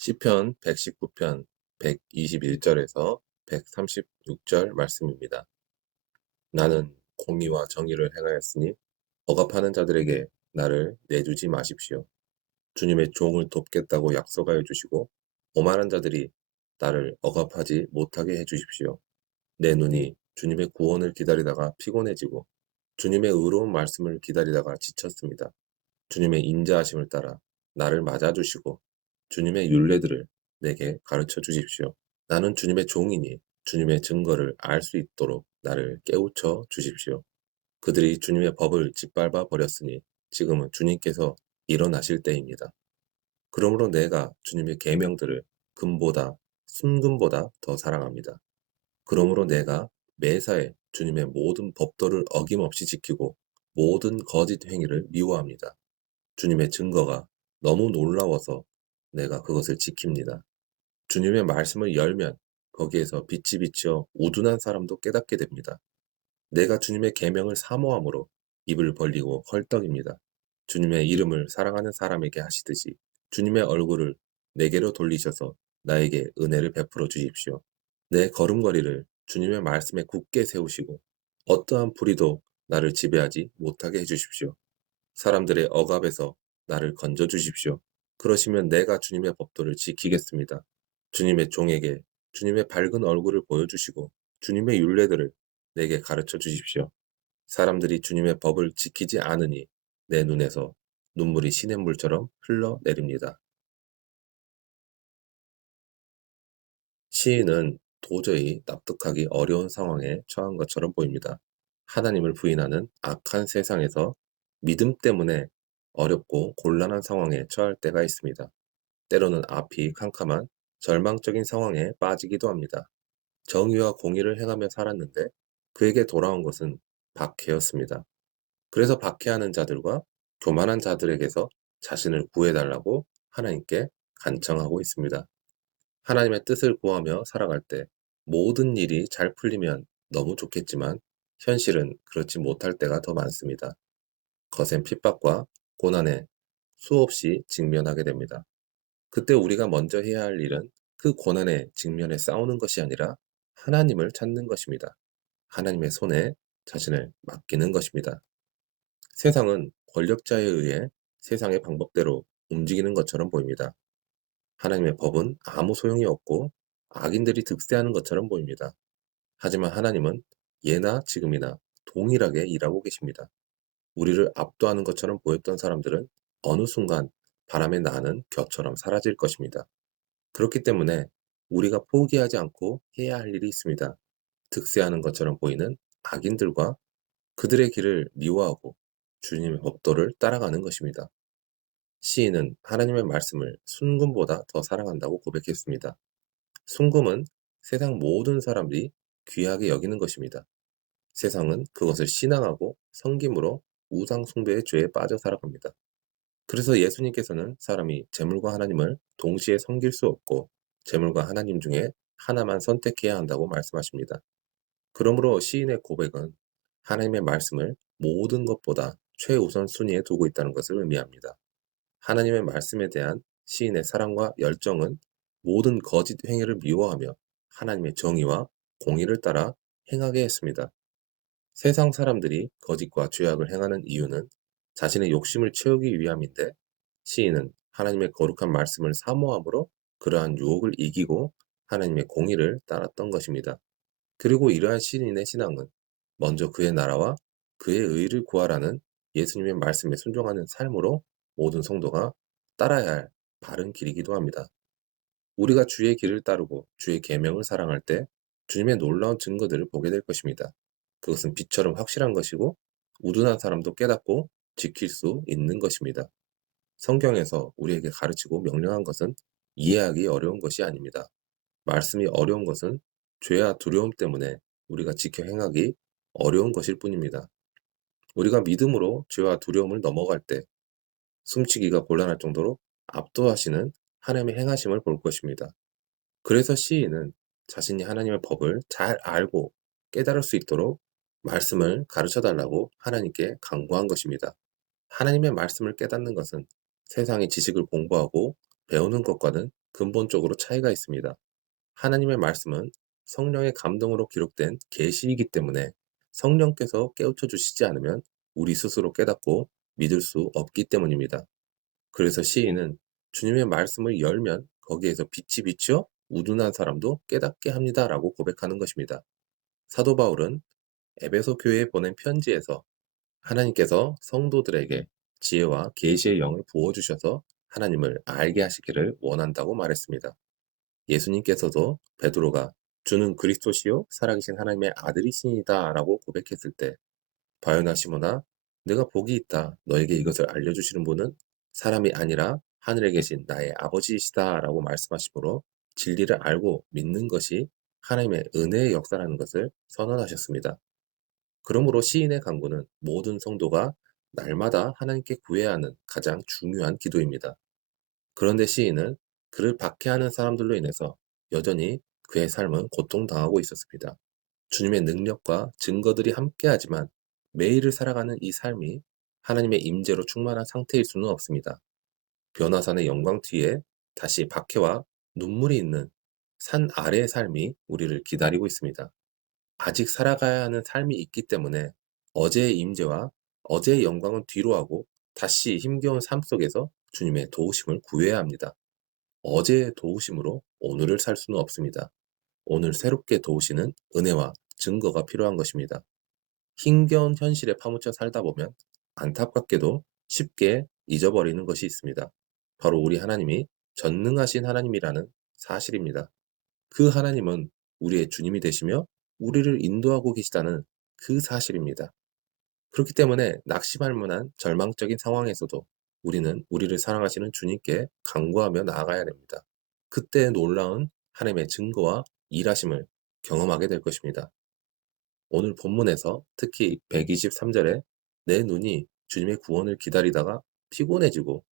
시편 119편 121절에서 136절 말씀입니다. 나는 공의와 정의를 행하였으니 억압하는 자들에게 나를 내주지 마십시오. 주님의 종을 돕겠다고 약속하여 주시고 오만한 자들이 나를 억압하지 못하게 해 주십시오. 내 눈이 주님의 구원을 기다리다가 피곤해지고 주님의 의로운 말씀을 기다리다가 지쳤습니다. 주님의 인자하심을 따라 나를 맞아주시고 주님의 율례들을 내게 가르쳐 주십시오. 나는 주님의 종이니 주님의 증거를 알 수 있도록 나를 깨우쳐 주십시오. 그들이 주님의 법을 짓밟아 버렸으니 지금은 주님께서 일어나실 때입니다. 그러므로 내가 주님의 계명들을 금보다 순금보다 더 사랑합니다. 그러므로 내가 매사에 주님의 모든 법도를 어김없이 지키고 모든 거짓 행위를 미워합니다. 주님의 증거가 너무 놀라워서 내가 그것을 지킵니다. 주님의 말씀을 열면 거기에서 빛이 비쳐 우둔한 사람도 깨닫게 됩니다. 내가 주님의 계명을 사모함으로 입을 벌리고 헐떡입니다. 주님의 이름을 사랑하는 사람에게 하시듯이 주님의 얼굴을 내게로 돌리셔서 나에게 은혜를 베풀어 주십시오. 내 걸음걸이를 주님의 말씀에 굳게 세우시고 어떠한 불의도 나를 지배하지 못하게 해주십시오. 사람들의 억압에서 나를 건져 주십시오. 그러시면 내가 주님의 법도를 지키겠습니다. 주님의 종에게 주님의 밝은 얼굴을 보여주시고 주님의 율례들을 내게 가르쳐 주십시오. 사람들이 주님의 법을 지키지 않으니 내 눈에서 눈물이 시냇물처럼 흘러내립니다. 시인은 도저히 납득하기 어려운 상황에 처한 것처럼 보입니다. 하나님을 부인하는 악한 세상에서 믿음 때문에 어렵고 곤란한 상황에 처할 때가 있습니다. 때로는 앞이 캄캄한 절망적인 상황에 빠지기도 합니다. 정의와 공의를 행하며 살았는데 그에게 돌아온 것은 박해였습니다. 그래서 박해하는 자들과 교만한 자들에게서 자신을 구해달라고 하나님께 간청하고 있습니다. 하나님의 뜻을 구하며 살아갈 때 모든 일이 잘 풀리면 너무 좋겠지만 현실은 그렇지 못할 때가 더 많습니다. 거센 핍박과 고난에 수없이 직면하게 됩니다. 그때 우리가 먼저 해야 할 일은 그 고난에 직면해 싸우는 것이 아니라 하나님을 찾는 것입니다. 하나님의 손에 자신을 맡기는 것입니다. 세상은 권력자에 의해 세상의 방법대로 움직이는 것처럼 보입니다. 하나님의 법은 아무 소용이 없고 악인들이 득세하는 것처럼 보입니다. 하지만 하나님은 예나 지금이나 동일하게 일하고 계십니다. 우리를 압도하는 것처럼 보였던 사람들은 어느 순간 바람에 나는 겨처럼 사라질 것입니다. 그렇기 때문에 우리가 포기하지 않고 해야 할 일이 있습니다. 득세하는 것처럼 보이는 악인들과 그들의 길을 미워하고 주님의 법도를 따라가는 것입니다. 시인은 하나님의 말씀을 순금보다 더 사랑한다고 고백했습니다. 순금은 세상 모든 사람들이 귀하게 여기는 것입니다. 세상은 그것을 신앙하고 섬김으로 우상 숭배의 죄에 빠져 살아갑니다. 그래서 예수님께서는 사람이 재물과 하나님을 동시에 섬길 수 없고 재물과 하나님 중에 하나만 선택해야 한다고 말씀하십니다. 그러므로 시인의 고백은 하나님의 말씀을 모든 것보다 최우선 순위에 두고 있다는 것을 의미합니다. 하나님의 말씀에 대한 시인의 사랑과 열정은 모든 거짓 행위를 미워하며 하나님의 정의와 공의를 따라 행하게 했습니다. 세상 사람들이 거짓과 죄악을 행하는 이유는 자신의 욕심을 채우기 위함인데 시인은 하나님의 거룩한 말씀을 사모함으로 그러한 유혹을 이기고 하나님의 공의를 따랐던 것입니다. 그리고 이러한 시인의 신앙은 먼저 그의 나라와 그의 의를 구하라는 예수님의 말씀에 순종하는 삶으로 모든 성도가 따라야 할 바른 길이기도 합니다. 우리가 주의 길을 따르고 주의 계명을 사랑할 때 주님의 놀라운 증거들을 보게 될 것입니다. 그것은 빛처럼 확실한 것이고 우둔한 사람도 깨닫고 지킬 수 있는 것입니다. 성경에서 우리에게 가르치고 명령한 것은 이해하기 어려운 것이 아닙니다. 말씀이 어려운 것은 죄와 두려움 때문에 우리가 지켜 행하기 어려운 것일 뿐입니다. 우리가 믿음으로 죄와 두려움을 넘어갈 때 숨치기가 곤란할 정도로 압도하시는 하나님의 행하심을 볼 것입니다. 그래서 시인은 자신이 하나님의 법을 잘 알고 깨달을 수 있도록 말씀을 가르쳐 달라고 하나님께 간구한 것입니다. 하나님의 말씀을 깨닫는 것은 세상의 지식을 공부하고 배우는 것과는 근본적으로 차이가 있습니다. 하나님의 말씀은 성령의 감동으로 기록된 계시이기 때문에 성령께서 깨우쳐 주시지 않으면 우리 스스로 깨닫고 믿을 수 없기 때문입니다. 그래서 시인은 주님의 말씀을 열면 거기에서 빛이 비쳐 우둔한 사람도 깨닫게 합니다라고 고백하는 것입니다. 사도 바울은 에베소 교회에 보낸 편지에서 하나님께서 성도들에게 지혜와 계시의 영을 부어 주셔서 하나님을 알게 하시기를 원한다고 말했습니다. 예수님께서도 베드로가 주는 그리스도시요 살아계신 하나님의 아들이시니다라고 고백했을 때 바요나 시모나 내가 복이 있다 너에게 이것을 알려주시는 분은 사람이 아니라 하늘에 계신 나의 아버지이시다라고 말씀하시므로 진리를 알고 믿는 것이 하나님의 은혜의 역사라는 것을 선언하셨습니다. 그러므로 시인의 간구는 모든 성도가 날마다 하나님께 구해야 하는 가장 중요한 기도입니다. 그런데 시인은 그를 박해하는 사람들로 인해서 여전히 그의 삶은 고통당하고 있었습니다. 주님의 능력과 증거들이 함께하지만 매일을 살아가는 이 삶이 하나님의 임재로 충만한 상태일 수는 없습니다. 변화산의 영광 뒤에 다시 박해와 눈물이 있는 산 아래의 삶이 우리를 기다리고 있습니다. 아직 살아가야 하는 삶이 있기 때문에 어제의 임재와 어제의 영광은 뒤로 하고 다시 힘겨운 삶 속에서 주님의 도우심을 구해야 합니다. 어제의 도우심으로 오늘을 살 수는 없습니다. 오늘 새롭게 도우시는 은혜와 증거가 필요한 것입니다. 힘겨운 현실에 파묻혀 살다 보면 안타깝게도 쉽게 잊어버리는 것이 있습니다. 바로 우리 하나님이 전능하신 하나님이라는 사실입니다. 그 하나님은 우리의 주님이 되시며 우리를 인도하고 계시다는 그 사실입니다. 그렇기 때문에 낙심할 만한 절망적인 상황에서도 우리는 우리를 사랑하시는 주님께 간구하며 나아가야 됩니다. 그때 놀라운 하나님의 증거와 일하심을 경험하게 될 것입니다. 오늘 본문에서 특히 123절에 내 눈이 주님의 구원을 기다리다가 피곤해지고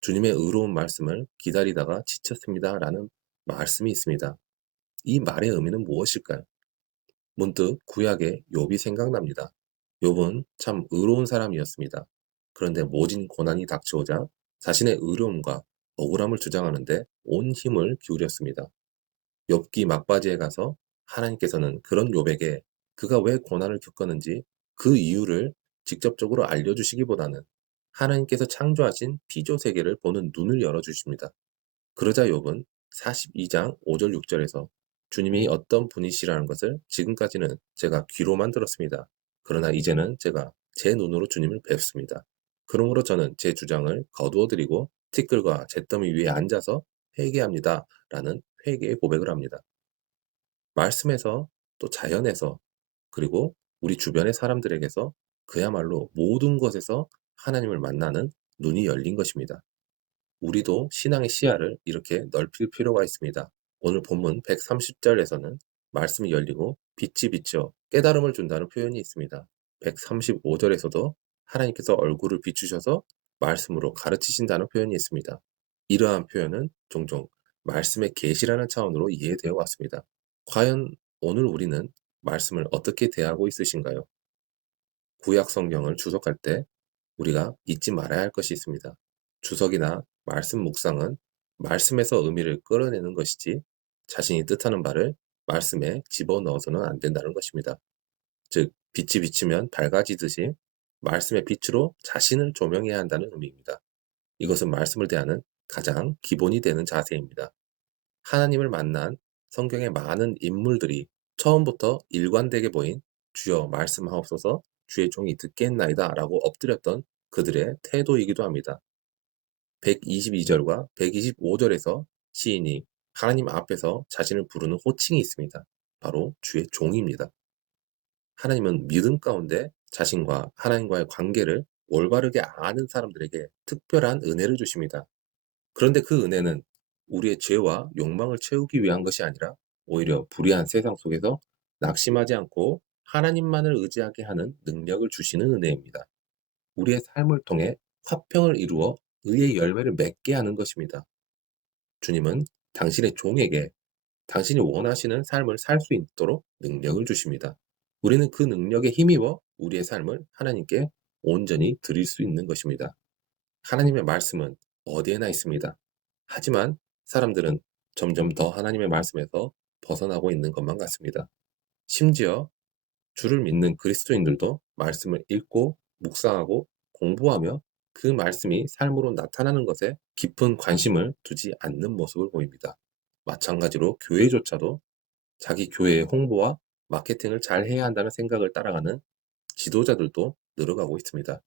주님의 의로운 말씀을 기다리다가 지쳤습니다. 라는 말씀이 있습니다. 이 말의 의미는 무엇일까요? 문득 구약의 욥이 생각납니다. 욥은 참 의로운 사람이었습니다. 그런데 모진 고난이 닥쳐오자 자신의 의로움과 억울함을 주장하는데 온 힘을 기울였습니다. 욥기 막바지에 가서 하나님께서는 그런 욥에게 그가 왜 고난을 겪었는지 그 이유를 직접적으로 알려주시기보다는 하나님께서 창조하신 피조 세계를 보는 눈을 열어주십니다. 그러자 욥은 42장 5절 6절에서 주님이 어떤 분이시라는 것을 지금까지는 제가 귀로만 들었습니다. 그러나 이제는 제가 제 눈으로 주님을 뵙습니다. 그러므로 저는 제 주장을 거두어드리고 티끌과 잿더미 위에 앉아서 회개합니다. 라는 회개의 고백을 합니다. 말씀에서 또 자연에서 그리고 우리 주변의 사람들에게서 그야말로 모든 것에서 하나님을 만나는 눈이 열린 것입니다. 우리도 신앙의 시야를 이렇게 넓힐 필요가 있습니다. 오늘 본문 130절에서는 말씀이 열리고 빛이 비쳐 깨달음을 준다는 표현이 있습니다. 135절에서도 하나님께서 얼굴을 비추셔서 말씀으로 가르치신다는 표현이 있습니다. 이러한 표현은 종종 말씀의 계시라는 차원으로 이해되어 왔습니다. 과연 오늘 우리는 말씀을 어떻게 대하고 있으신가요? 구약 성경을 주석할 때 우리가 잊지 말아야 할 것이 있습니다. 주석이나 말씀 묵상은 말씀에서 의미를 끌어내는 것이지 자신이 뜻하는 바를 말씀에 집어넣어서는 안 된다는 것입니다. 즉, 빛이 비치면 밝아지듯이 말씀의 빛으로 자신을 조명해야 한다는 의미입니다. 이것은 말씀을 대하는 가장 기본이 되는 자세입니다. 하나님을 만난 성경의 많은 인물들이 처음부터 일관되게 보인 주여 말씀하옵소서 주의 종이 듣겠나이다 라고 엎드렸던 그들의 태도이기도 합니다. 122절과 125절에서 시인이 하나님 앞에서 자신을 부르는 호칭이 있습니다. 바로 주의 종입니다. 하나님은 믿음 가운데 자신과 하나님과의 관계를 올바르게 아는 사람들에게 특별한 은혜를 주십니다. 그런데 그 은혜는 우리의 죄와 욕망을 채우기 위한 것이 아니라 오히려 불의한 세상 속에서 낙심하지 않고 하나님만을 의지하게 하는 능력을 주시는 은혜입니다. 우리의 삶을 통해 화평을 이루어 의의 열매를 맺게 하는 것입니다. 주님은 당신의 종에게 당신이 원하시는 삶을 살 수 있도록 능력을 주십니다. 우리는 그 능력에 힘입어 우리의 삶을 하나님께 온전히 드릴 수 있는 것입니다. 하나님의 말씀은 어디에나 있습니다. 하지만 사람들은 점점 더 하나님의 말씀에서 벗어나고 있는 것만 같습니다. 심지어 주를 믿는 그리스도인들도 말씀을 읽고 묵상하고 공부하며 그 말씀이 삶으로 나타나는 것에 깊은 관심을 두지 않는 모습을 보입니다. 마찬가지로 교회조차도 자기 교회의 홍보와 마케팅을 잘 해야 한다는 생각을 따라가는 지도자들도 늘어가고 있습니다.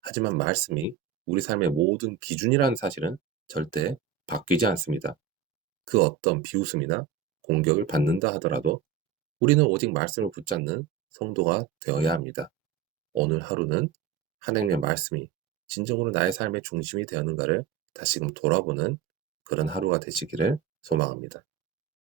하지만 말씀이 우리 삶의 모든 기준이라는 사실은 절대 바뀌지 않습니다. 그 어떤 비웃음이나 공격을 받는다 하더라도 우리는 오직 말씀을 붙잡는 성도가 되어야 합니다. 오늘 하루는 하나님의 말씀이 진정으로 나의 삶의 중심이 되었는가를 다시금 돌아보는 그런 하루가 되시기를 소망합니다.